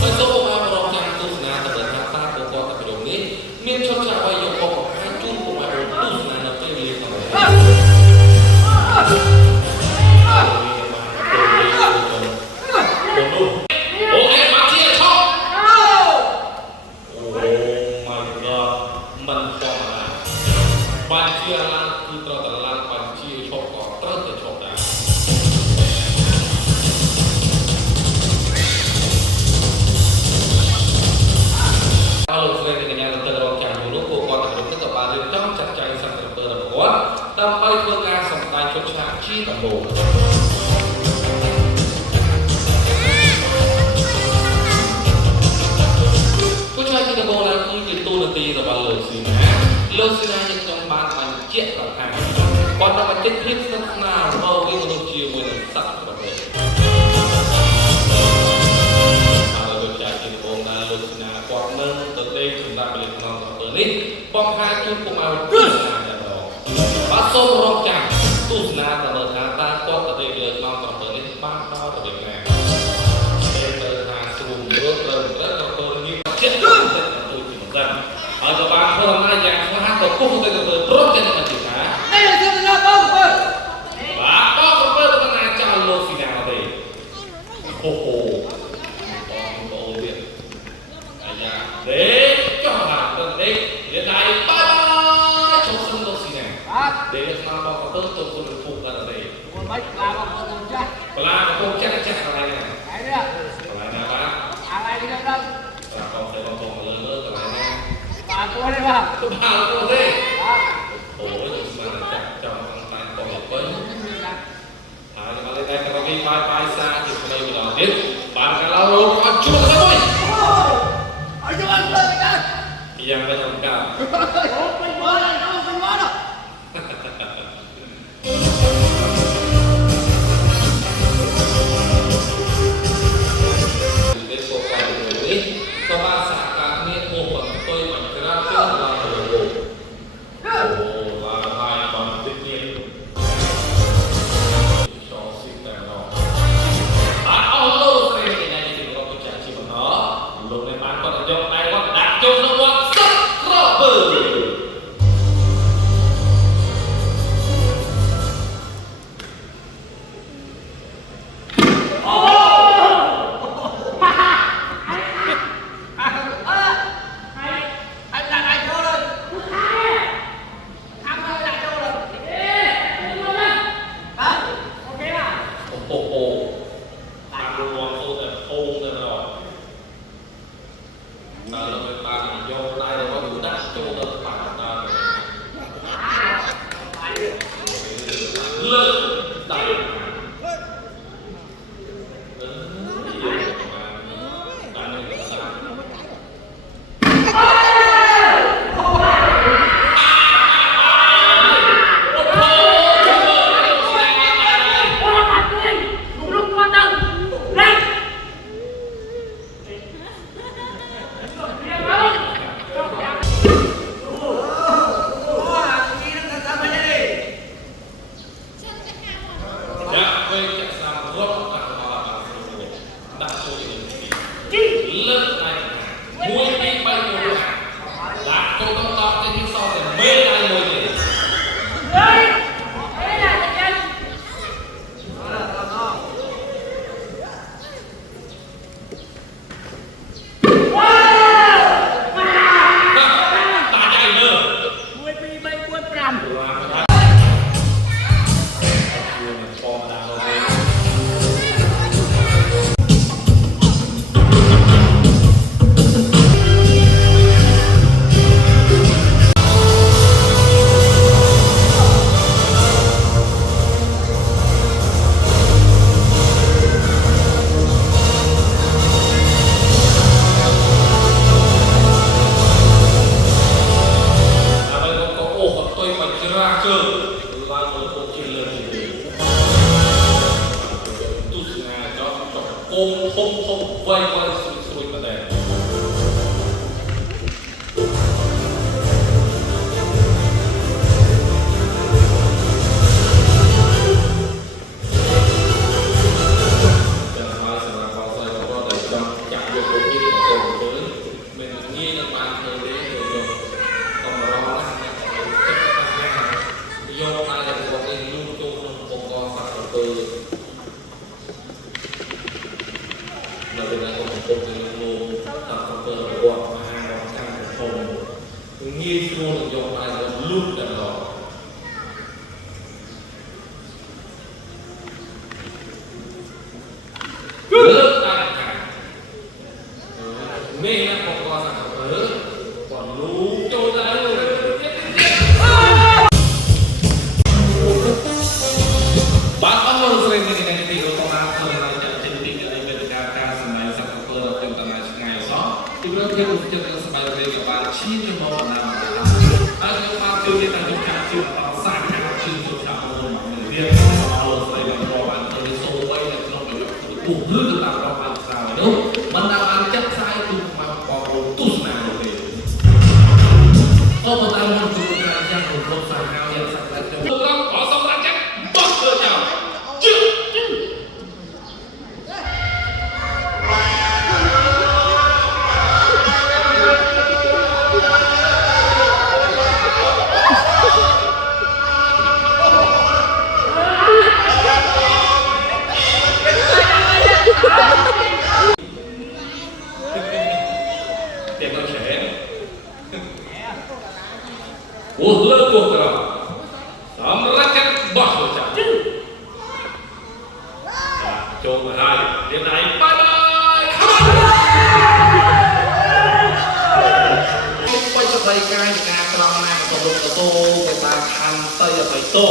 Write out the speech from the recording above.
ហើយសូមអរគុណចាំទស្សនាទៅតាមតាពលរដ្ឋទៅក្នុងនេះមានឈុតឆាកឲ្យយកបបហើយជូនពុកឲ្យទស្សនានៅពេលវេលាផងអូអេមកជាឆោអូ my god មិនធម្មតាបានជាឡើងគឺត្រូវតែឡើងបានជាឆោក៏ត្រូវតែឆោដែរអរគុណទៅកញ្ញាទៅរកចាំលោកពួកគាត់ទៅទៅបានរៀបចំចាត់ចែងសម្ភារៈរបស់គាត់ដើម្បីធ្វើការសម្ដែងឈុតឆាកជាដំបូងผู้ชายที่ตะโกนแล้วคือตู้ดนตรีរបស់លោកស៊ីណាยังចង់បានបញ្ជាក់ថាគាត់ต้องបញ្ចេញភាពស្និទ្ធស្នាលរវាងមនុស្សជាមួយនឹងសត្វប្រភេទហើយលោកចាស់ទីបងដែលលោកស៊ីណាគាត់នឹងទៅដេកសម្រាប់លេខក្នុងប្រភេទនេះបងខាជូនពុកឲ្យទស្សនាតែម្ដងបាទសូមរងចាំទស្សនាទៅលើថាតើគាត់ទៅដេកលើក្នុងប្រភេទនេះបានដល់ទៅវិញណាទៅថាស្រួលរត់ត្រូវប្រភេទនេះចិត្តទៅជាមិនដឹងហើយក៏បានធ្វើដំណើរយ៉ាងខ្លាំងទៅពុះទៅព្រមទាំងមិនទីថានេះគឺដំណើរបងបើបាទបងបើដំណើរចោលលោកស៊ីណាទេអូអូបងទៀតអាយ៉ាទេចុះបាទទៅទេវាដៃបាយជុំសុំលោកស៊ីណាបាទទេស្មាបងទៅទៅគុំពុះបានទេមិនបាច់ឡាបងចាស់បលាបងចាស់ចាស់อะไรណាហើយនេះอะไรណាបាទอะไรនេះដល់បាទបងទៅបងលើលើកន្លែងណាបាទគួរទេបាទគួរទេបាទអូយស្មានចាក់ចំតាមបងទៅហើយមកលេខតែក្រោយបាយសាជាផ្លូវម្ដងទៀតបានកាឡោរអត់ជួលទៅមួយអត់យកទៅដែរយ៉ាងមិនអង្គការអូពេញមកដល់ពេញមកដល់ก็มาสาการนี้โอ้โหตัวมันกระด้างลาโอ้ลาไทยตอนติดเนียนสองสิบแต่เนาะเอาโลดเลยในที่เราไปจัดชิมเนาะลงในบ้านก็จะยกได้ว่าดักจงระวังสักรอบเบอร์ buộc hứa được làm trong bàn sao đúng mình làm ăn chắc sai từ mà bỏ tu nào được có một tay một từ là trang của một sản hào nhận sạch lại trong một năm có xong ra chắc bóc cửa nhau chưa tiền con trẻ cuộc lơ cuộc rồi xong ra chắc bóc cửa nhau chứ chôn vào hai điểm này bye bye quay cho thầy cai nhà trong này mà còn được tô cái ta khăn tây là phải tô